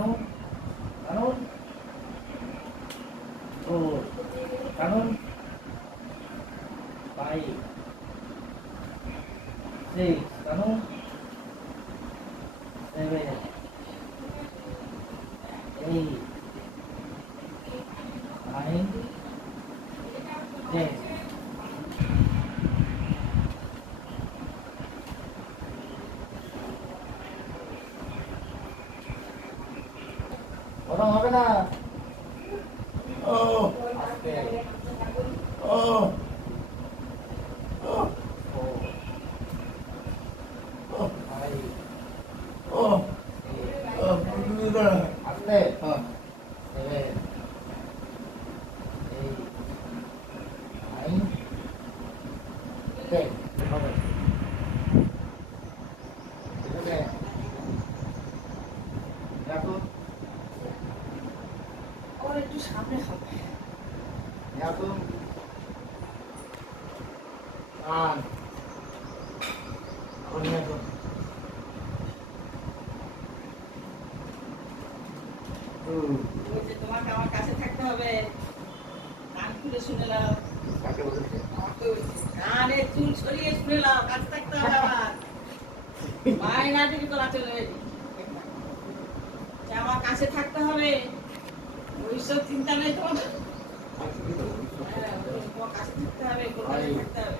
কানুন কানুন ও কানুন 5 6 কানুন 7 8 9 10 ওরকম হবে না ও আস্তে ও ও 4 5 ও 6 বুঝলি আস্তে হ্যাঁ 7 8 9 10 হবে এভাবে দেখো और एक सामने खाते हैं দেখো আর এখন দেখো বলছে তোমাকে আমার কাছে থাকতে হবে কান খুলে শুনে নাও কাকে বলেছে আমাকে বলছে, কানে চুল ছড়িয়ে শুনে নাও কাছে থাকতে হবে আমার মায়ের দিকে তোলা চলে গেছে আমার কাছে থাকতে হবে ওইসব চিন্তা নেই তোমাদের হ্যাঁ তোমার কাছে থাকতে হবে কোথায় থাকতে হবে